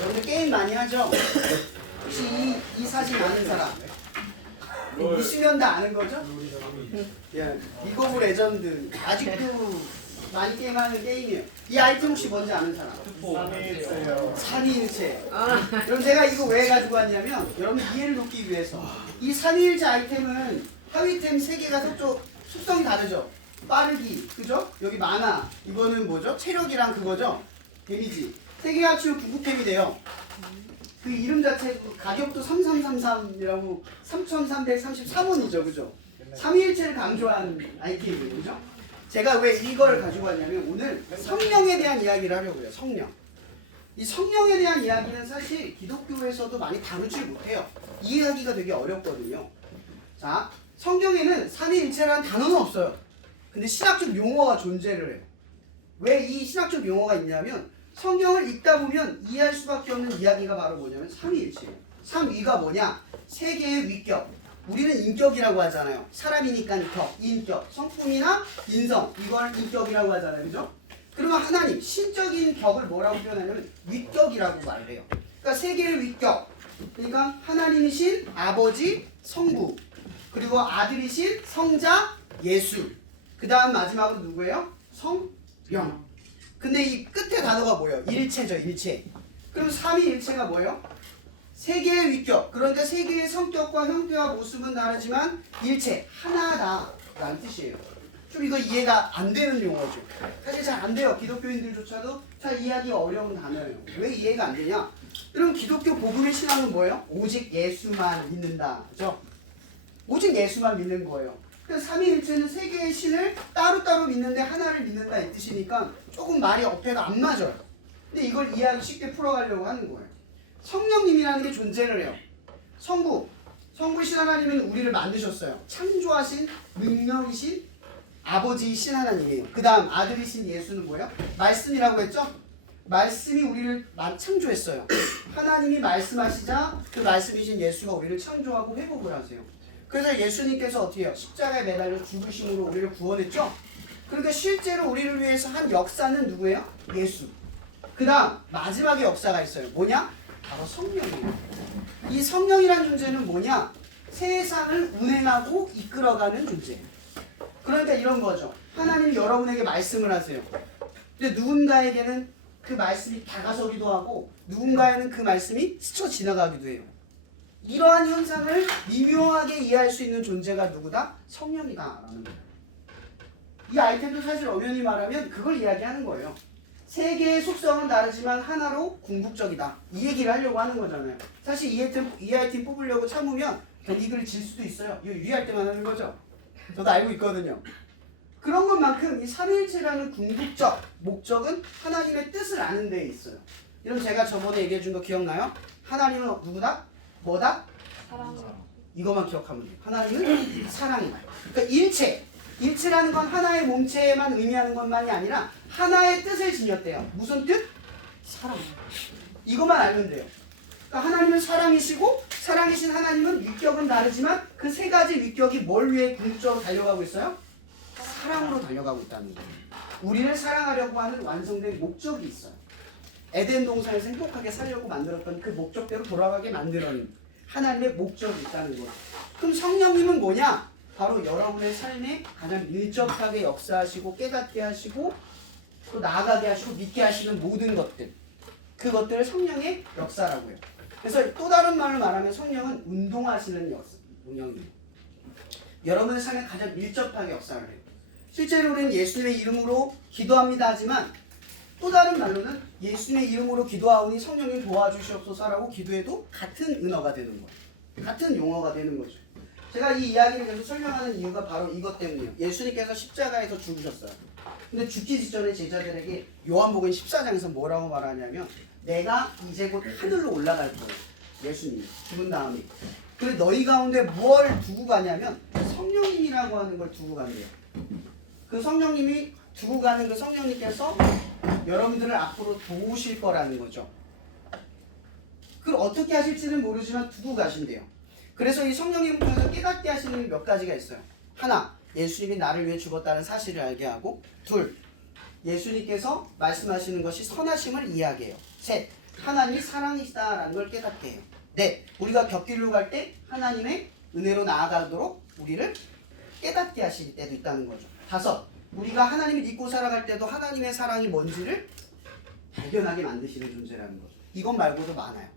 여러분들 게임 많이 하죠? 혹시 이 사진 아는 사람? 보시면 다 아는 거죠? 예, 리그 오브 레전드 아직도 많이 게임하는 게임이에요. 이 아이템 혹시 뭔지 아는 사람? 삼위일체. 여러분 제가 이거 왜 가지고 왔냐면 여러분 이해를 돕기 위해서 이 삼위일체 아이템은 하위템 3개가 속성이 다르죠? 빠르기, 그죠? 여기 만화, 이거는 뭐죠? 체력이랑 그거죠? 데미지. 3개 합치면 구급템이 돼요. 그 이름 자체 가격도 3333이라고 3333원이죠, 그죠? 삼위일체를 강조한 아이템이에요, 그죠? 제가 왜 이걸 가지고 왔냐면 오늘 성령에 대한 이야기를 하려고 해요. 성령. 이 성령에 대한 이야기는 사실 기독교에서도 많이 다루질 못해요. 이해하기가 되게 어렵거든요. 자, 성경에는 삼위일체라는 단어는 없어요. 근데 신학적 용어가 존재를 해요. 왜 이 신학적 용어가 있냐면 성경을 읽다 보면 이해할 수밖에 없는 이야기가 바로 뭐냐면 삼위일체예요. 삼위가 뭐냐? 세 개의 위격. 우리는 인격이라고 하잖아요. 사람이니까 격, 인격, 성품이나 인성, 이걸 인격이라고 하잖아요. 그죠? 그러면 하나님, 신적인 격을 뭐라고 표현하냐면 위격이라고 말을 해요. 그러니까 세 개의 위격. 그러니까 하나님이신 아버지, 성부, 그리고 아들이신 성자, 예수. 그 다음 마지막으로 누구예요? 성령. 근데 이 끝에 단어가 뭐예요? 일체죠, 일체. 그럼 삼위일체가 뭐예요? 세 개의 위격, 그러니까 세 개의 성격과 형태와 모습은 다르지만 일체, 하나다라는 뜻이에요. 좀 이거 이해가 안 되는 용어죠. 사실 잘 안 돼요. 기독교인들조차도 잘 이해하기 어려운 단어예요. 왜 이해가 안 되냐? 여러분 기독교 복음의 신앙은 뭐예요? 오직 예수만 믿는다. 그죠? 오직 예수만 믿는 거예요. 그래서 삼위일체는 세 개의 신을 따로따로 믿는데 하나를 믿는다 이 뜻이니까 조금 말이 어폐가 안 맞아요. 근데 이걸 이해하기 쉽게 풀어가려고 하는 거예요. 성령님이라는 게 존재를 해요. 성부이신 하나님은 우리를 만드셨어요. 창조하신 능력이신 아버지이신 하나님이에요. 그 다음 아들이신 예수는 뭐예요? 말씀이라고 했죠? 말씀이 우리를 창조했어요. 하나님이 말씀하시자 그 말씀이신 예수가 우리를 창조하고 회복을 하세요. 그래서 예수님께서 어떻게 해요? 십자가에 매달려 죽으심으로 우리를 구원했죠? 그러니까 실제로 우리를 위해서 한 역사는 누구예요? 예수. 그 다음 마지막에 역사가 있어요. 뭐냐? 바로 성령이에요. 이 성령이라는 존재는 뭐냐? 세상을 운행하고 이끌어가는 존재. 그러니까 이런 거죠. 하나님이 여러분에게 말씀을 하세요. 근데 누군가에게는 그 말씀이 다가서기도 하고 누군가에는 그 말씀이 스쳐 지나가기도 해요. 이러한 현상을 미묘하게 이해할 수 있는 존재가 누구다? 성령이다라는 거예요. 이 아이템도 사실 엄연히 말하면 그걸 이야기하는 거예요. 세 개의 속성은 다르지만 하나로 궁극적이다. 이 얘기를 하려고 하는 거잖아요. 사실 이 아이템 뽑으려고 참으면 경기를 질 수도 있어요. 이거 유의할 때만 하는 거죠. 저도 알고 있거든요. 그런 것만큼 이 삼위일체라는 궁극적 목적은 하나님의 뜻을 아는 데에 있어요. 이런 제가 저번에 얘기해 준 거 기억나요? 하나님은 누구다? 뭐다? 사랑. 이것만 기억하면 돼요. 하나님은 사랑이다. 그러니까 일체라는 건 하나의 몸체에만 의미하는 것만이 아니라 하나의 뜻을 지녔대요. 무슨 뜻? 사랑. 이것만 알면 돼요. 그러니까 하나님은 사랑이시고 사랑이신 하나님은 위격은 다르지만 그 세 가지 위격이 뭘 위해 궁극적으로 달려가고 있어요? 사랑으로 달려가고 있다는 거예요. 우리를 사랑하려고 하는 완성된 목적이 있어요. 에덴 동산에서 행복하게 살려고 만들었던 그 목적대로 돌아가게 만들어낸 하나님의 목적이 있다는 거예요. 그럼 성령님은 뭐냐? 바로 여러분의 삶에 가장 밀접하게 역사하시고 깨닫게 하시고 또 나아가게 하시고 믿게 하시는 모든 것들, 그것들을 성령의 역사라고 해요. 그래서 또 다른 말로 말하면 성령은 운동하시는 운영이에요. 여러분의 삶에 가장 밀접하게 역사를 해요. 실제로 우리는 예수님의 이름으로 기도합니다 하지만 또 다른 말로는 예수님의 이름으로 기도하오니 성령님 도와주시옵소서라고 기도해도 같은 은어가 되는 거예요. 같은 용어가 되는 거죠. 제가 이 이야기를 계속 설명하는 이유가 바로 이것 때문이에요. 예수님께서 십자가에서 죽으셨어요. 근데 죽기 직전에 제자들에게 요한복음 14장에서 뭐라고 말하냐면 내가 이제 곧 하늘로 올라갈 거예요. 예수님이 죽은 다음에. 그래서 너희 가운데 뭘 두고 가냐면 성령님이라고 하는 걸 두고 간대요. 그 성령님이 두고 가는 그 성령님께서 여러분들을 앞으로 도우실 거라는 거죠. 그걸 어떻게 하실지는 모르지만 두고 가신대요. 그래서 이 성령님을 통해서 깨닫게 하시는 몇 가지가 있어요. 하나, 예수님이 나를 위해 죽었다는 사실을 알게 하고, 둘, 예수님께서 말씀하시는 것이 선하심을 이해하게 해요. 셋, 하나님이 사랑이시다라는 걸 깨닫게 해요. 네, 우리가 곁길로 갈 때 하나님의 은혜로 나아가도록 우리를 깨닫게 하실 때도 있다는 거죠. 5, 우리가 하나님을 믿고 살아갈 때도 하나님의 사랑이 뭔지를 발견하게 만드시는 존재라는 거죠. 이것 말고도 많아요.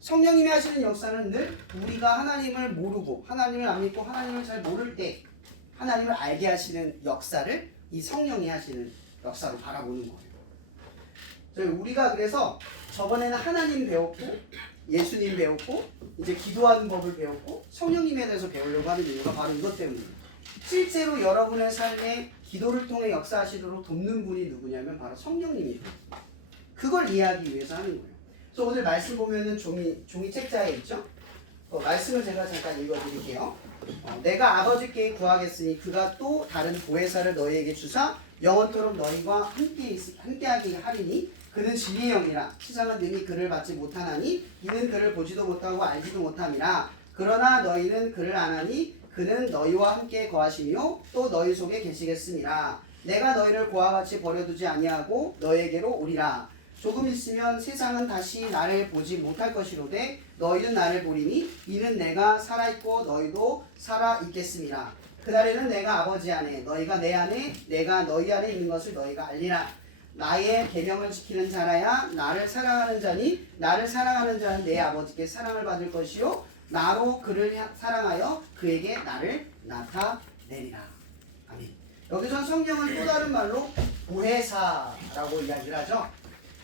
성령님이 하시는 역사는 늘 우리가 하나님을 모르고 하나님을 안 믿고 하나님을 잘 모를 때 하나님을 알게 하시는 역사를 이 성령이 하시는 역사로 바라보는 거예요. 우리가 그래서 저번에는 하나님 배웠고 예수님 배웠고 이제 기도하는 법을 배웠고 성령님에 대해서 배우려고 하는 이유가 바로 이것 때문이에요. 실제로 여러분의 삶에 기도를 통해 역사하시도록 돕는 분이 누구냐면 바로 성령님이에요. 그걸 이해하기 위해서 하는 거예요. 그래서 오늘 말씀 보면은 종이 책자에 있죠? 말씀을 제가 잠깐 읽어드릴게요. 내가 아버지께 구하겠으니 그가 또 다른 보혜사를 너희에게 주사 영원토록 너희와 함께하게 하리니 그는 진리의 영이라 세상은 능히 그를 받지 못하나니 이는 그를 보지도 못하고 알지도 못함이라 그러나 너희는 그를 아나니 그는 너희와 함께 거하시며 또 너희 속에 계시겠습니다. 내가 너희를 고와 같이 버려두지 아니하고 너희에게로 오리라. 조금 있으면 세상은 다시 나를 보지 못할 것이로되 너희는 나를 보리니 이는 내가 살아있고 너희도 살아있겠습니다. 그날에는 내가 아버지 안에 너희가 내 안에 내가 너희 안에 있는 것을 너희가 알리라. 나의 계명을 지키는 자라야 나를 사랑하는 자니 나를 사랑하는 자는 내 아버지께 사랑을 받을 것이요 나로 그를 사랑하여 그에게 나를 나타내리라. 아멘. 여기서 성령은 또 다른 말로 보혜사라고 이야기를 하죠.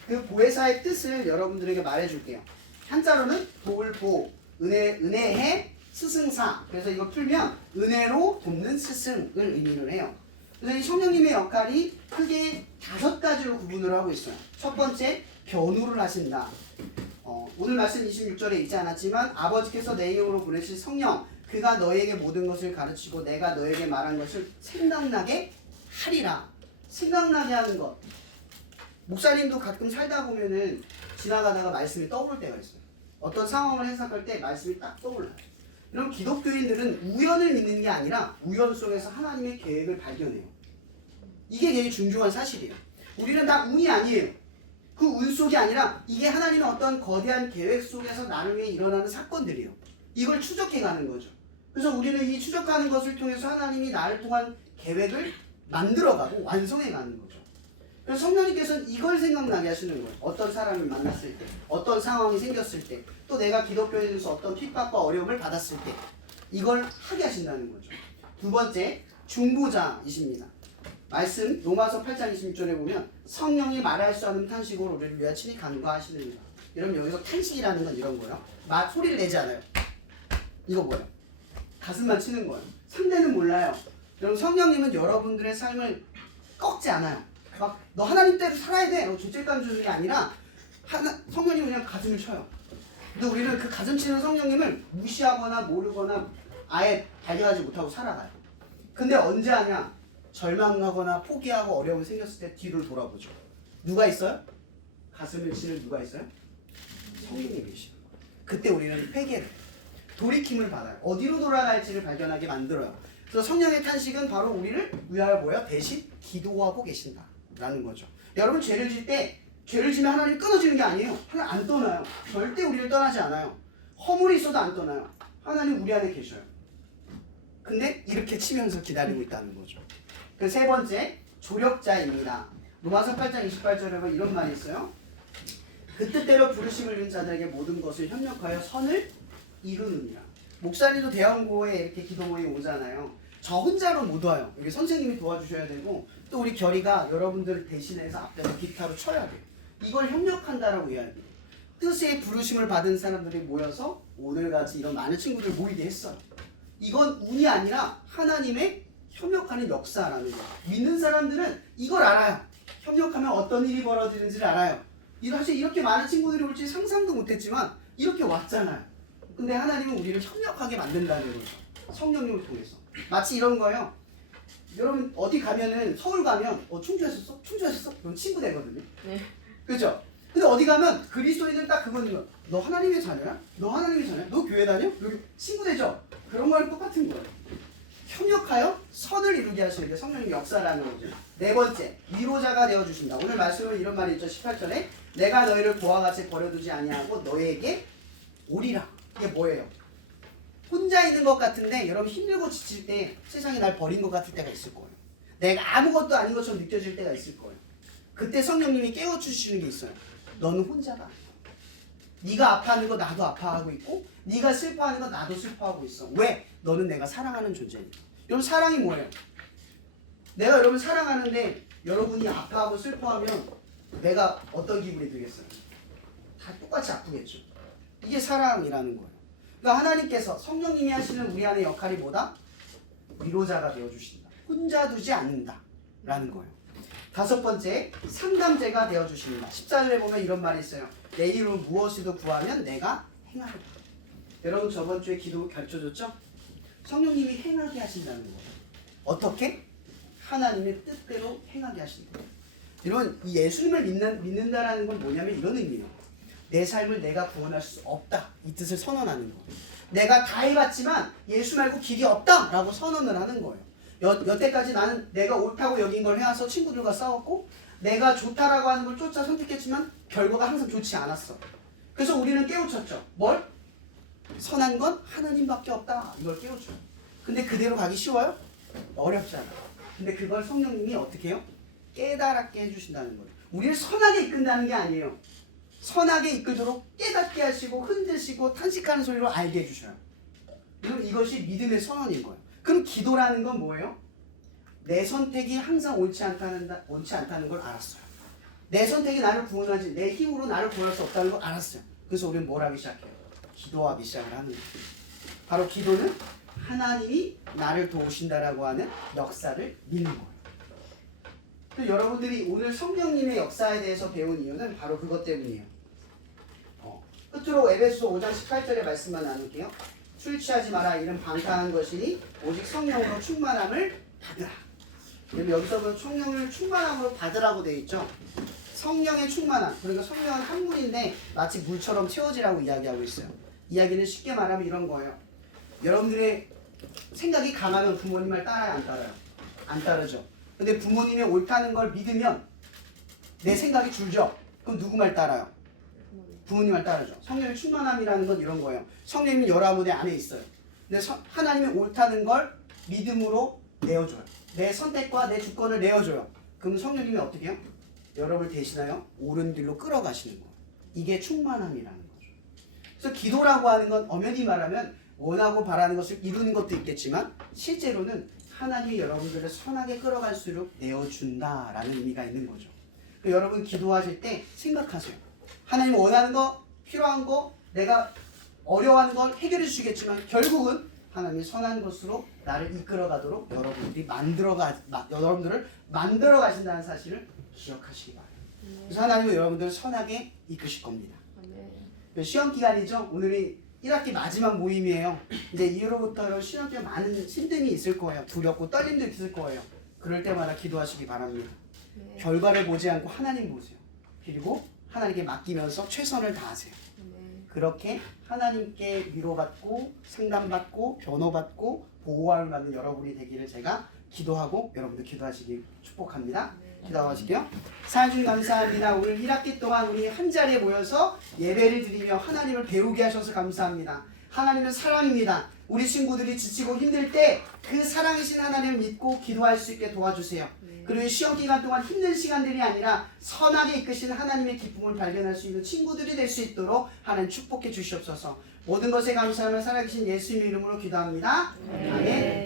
그 보혜사의 뜻을 여러분들에게 말해줄게요. 한자로는 도울보, 은혜의 스승사. 그래서 이거 풀면 은혜로 돕는 스승을 의미를 해요. 그래서 이 성령님의 역할이 크게 5가지로 구분을 하고 있어요. 첫 번째, 변호를 하신다. 오늘 말씀 26절에 있지 않았지만 아버지께서 내 이름으로 보내실 성령 그가 너에게 모든 것을 가르치고 내가 너에게 말한 것을 생각나게 하리라. 생각나게 하는 것. 목사님도 가끔 살다 보면은 지나가다가 말씀이 떠오를 때가 있어요. 어떤 상황을 해석할 때 말씀이 딱 떠올라요. 이런 기독교인들은 우연을 믿는 게 아니라 우연 속에서 하나님의 계획을 발견해요. 이게 되게 중요한 사실이에요. 우리는 다 운이 아니에요. 그 운 속이 아니라 이게 하나님의 어떤 거대한 계획 속에서 나를 위해 일어나는 사건들이에요. 이걸 추적해가는 거죠. 그래서 우리는 이 추적하는 것을 통해서 하나님이 나를 통한 계획을 만들어가고 완성해가는 거죠. 그래서 성령님께서는 이걸 생각나게 하시는 거예요. 어떤 사람을 만났을 때, 어떤 상황이 생겼을 때, 또 내가 기독교인으로서 어떤 핍박과 어려움을 받았을 때 이걸 하게 하신다는 거죠. 2번째, 중보자이십니다. 말씀 로마서 8장 26절에 보면 성령이 말할 수 없는 탄식으로 우리를 위하여 친히 간구하시느니라. 여러분 여기서 탄식이라는 건 이런 거예요. 소리를 내지 않아요. 이거 뭐예요? 가슴만 치는 거예요. 상대는 몰라요. 여러분 성령님은 여러분들의 삶을 꺾지 않아요. 막 너 하나님 때로 살아야 돼. 죄책감 주는 게 아니라 성령님은 그냥 가슴을 쳐요. 근데 우리는 그 가슴 치는 성령님을 무시하거나 모르거나 아예 발견하지 못하고 살아가요. 근데 언제 하냐? 절망하거나 포기하고 어려움이 생겼을 때 뒤를 돌아보죠. 누가 있어요? 가슴을 치는 누가 있어요? 성령님이 계시는 거예요. 그때 우리는 회개를 돌이킴을 받아요. 어디로 돌아갈지를 발견하게 만들어요. 그래서 성령의 탄식은 바로 우리를 위하여 뭐예요? 대신 기도하고 계신다라는 거죠. 여러분 죄를 질 때 죄를 지면 하나님 끊어지는 게 아니에요. 하나님 안 떠나요. 절대 우리를 떠나지 않아요. 허물이 있어도 안 떠나요. 하나님 우리 안에 계셔요. 근데 이렇게 치면서 기다리고 있다는 거죠. 그 3번째, 조력자입니다. 로마서 8장 28절에 보면 이런 말이 있어요. 그 뜻대로 부르심을 입은 자들에게 모든 것을 협력하여 선을 이루느니라. 목사님도 대형고에 이렇게 기도 모임 오잖아요. 저 혼자로 못 와요. 여기 선생님이 도와주셔야 되고 또 우리 결이가 여러분들 대신해서 앞에서 기타로 쳐야 돼요. 이걸 협력한다라고 이야기해요. 뜻의 부르심을 받은 사람들이 모여서 오늘같이 이런 많은 친구들 모이게 했어요. 이건 운이 아니라 하나님의 협력하는 역사라는 거예요. 믿는 사람들은 이걸 알아요. 협력하면 어떤 일이 벌어지는지를 알아요. 사실 이렇게 많은 친구들이 올지 상상도 못했지만 이렇게 왔잖아요. 근데 하나님은 우리를 협력하게 만든다는 거죠. 성령님을 통해서. 마치 이런 거예요. 여러분 어디 가면은 서울 가면 충주했었어? 충주했었어? 그럼 친구 되거든요. 네. 그죠? 근데 어디 가면 그리스도인은 딱 그거는 너 하나님의 자녀야? 너 하나님의 자녀야? 너 교회 다녀? 여기 친구 되죠? 그런 거랑 똑같은 거예요. 협력하여 선을 이루게 하시는 게 성령님의 역사라는 거죠. 4번째, 위로자가 되어주신다. 오늘 말씀은 이런 말이 있죠. 18절에 내가 너희를 고와 같이 버려두지 아니하고 너희에게 오리라. 이게 뭐예요? 혼자 있는 것 같은데 여러분 힘들고 지칠 때 세상이 날 버린 것 같을 때가 있을 거예요. 내가 아무것도 아닌 것처럼 느껴질 때가 있을 거예요. 그때 성령님이 깨워주시는 게 있어요. 너는 혼자가 아니야. 네가 아파하는 거 나도 아파하고 있고 네가 슬퍼하는 거 나도 슬퍼하고 있어. 왜? 너는 내가 사랑하는 존재니까. 여러분 사랑이 뭐예요? 내가 여러분 사랑하는데 여러분이 아파하고 슬퍼하면 내가 어떤 기분이 들겠어요? 다 똑같이 아프겠죠. 이게 사랑이라는 거예요. 그러니까 하나님께서 성령님이 하시는 우리 안의 역할이 뭐다? 위로자가 되어주신다. 혼자 두지 않는다 라는 거예요. 다섯 번째, 상담제가 되어주십니다. 14절에 보면 이런 말이 있어요. 내 이름으로 무엇이든 구하면 내가 행하리라. 여러분 저번 주에 기도 가르쳐줬죠? 성령님이 행하게 하신다는 거예요. 어떻게? 하나님의 뜻대로 행하게 하신다. 여러분 이 예수님을 믿는다라는 건 뭐냐면 이런 의미예요. 내 삶을 내가 구원할 수 없다. 이 뜻을 선언하는 거예요. 내가 다 해봤지만 예수 말고 길이 없다라고 선언을 하는 거예요. 여태까지 나는 내가 옳다고 여긴 걸 해와서 친구들과 싸웠고 내가 좋다라고 하는 걸 쫓아 선택했지만 결과가 항상 좋지 않았어. 그래서 우리는 깨우쳤죠. 뭘? 선한 건 하나님밖에 없다. 이걸 깨우쳐요. 근데 그대로 가기 쉬워요? 어렵잖아. 근데 그걸 성령님이 어떻게 해요? 깨달았게 해주신다는 거예요. 우리를 선하게 이끈다는 게 아니에요. 선하게 이끌도록 깨닫게 하시고 흔드시고 탄식하는 소리로 알게 해주셔요. 여러분 이것이 믿음의 선언인 거예요. 그럼 기도라는 건 뭐예요? 내 선택이 항상 옳지 않다는 걸 알았어요. 내 선택이 나를 구원하지 내 힘으로 나를 구원할 수 없다는 걸 알았어요. 그래서 우리는 뭘 하기 시작해요? 기도하기 시작을 하는 거예요. 바로 기도는 하나님이 나를 도우신다라고 하는 역사를 믿는 거예요. 또 여러분들이 오늘 성령님의 역사에 대해서 배운 이유는 바로 그것 때문이에요. 끝으로 에베소 5장 18절의 말씀만 나눌게요. 술 취하지 마라. 이는 방탕한 것이니 오직 성령으로 충만함을 받으라. 여기서 보면 성령을 충만함으로 받으라고 되어 있죠. 성령의 충만함. 그러니까 성령은 한 물인데 마치 물처럼 채워지라고 이야기하고 있어요. 이야기는 쉽게 말하면 이런 거예요. 여러분들의 생각이 강하면 부모님 말 따라요? 안 따라요? 안 따르죠. 근데 부모님이 옳다는 걸 믿으면 내 생각이 줄죠. 그럼 누구 말 따라요? 부모님 말 따르죠. 성령의 충만함이라는 건 이런 거예요. 성령님이 여러분의 안에 있어요. 근데 하나님이 옳다는 걸 믿음으로 내어줘요. 내 선택과 내 주권을 내어줘요. 그럼 성령님이 어떻게 해요? 여러분을 대신하여 옳은 길로 끌어가시는 거예요. 이게 충만함이라는 거죠. 그래서 기도라고 하는 건 엄연히 말하면 원하고 바라는 것을 이루는 것도 있겠지만 실제로는 하나님이 여러분들을 선하게 끌어갈수록 내어준다라는 의미가 있는 거죠. 여러분 기도하실 때 생각하세요. 하나님 원하는 거, 필요한 거, 내가 어려워하는 걸 해결해 주시겠지만 결국은 하나님이 선한 것으로 나를 이끌어가도록 여러분들을 만들어 가신다는 사실을 기억하시기 바랍니다. 그래서 하나님은 여러분들을 선하게 이끄실 겁니다. 시험 기간이죠. 오늘이 1학기 마지막 모임이에요. 이제 이후로부터 시험 때 많은 힘듦이 있을 거예요. 두렵고 떨림도 있을 거예요. 그럴 때마다 기도하시기 바랍니다. 결과를 보지 않고 하나님 보세요. 그리고 하나님께 맡기면서 최선을 다하세요. 그렇게 하나님께 위로받고 상담받고 변호받고 보호함을 받는 여러분이 되기를 제가 기도하고 여러분들 기도하시길 축복합니다. 기도하실게요. 하나님 감사합니다. 오늘 1학기 동안 우리 한 자리에 모여서 예배를 드리며 하나님을 배우게 하셔서 감사합니다. 하나님은 사랑입니다. 우리 친구들이 지치고 힘들 때 그 사랑이신 하나님을 믿고 기도할 수 있게 도와주세요. 그리고 시험 기간 동안 힘든 시간들이 아니라 선하게 이끄시는 하나님의 기쁨을 발견할 수 있는 친구들이 될 수 있도록 하나님 축복해 주시옵소서. 모든 것에 감사하며 살아계신 예수님의 이름으로 기도합니다. 아멘.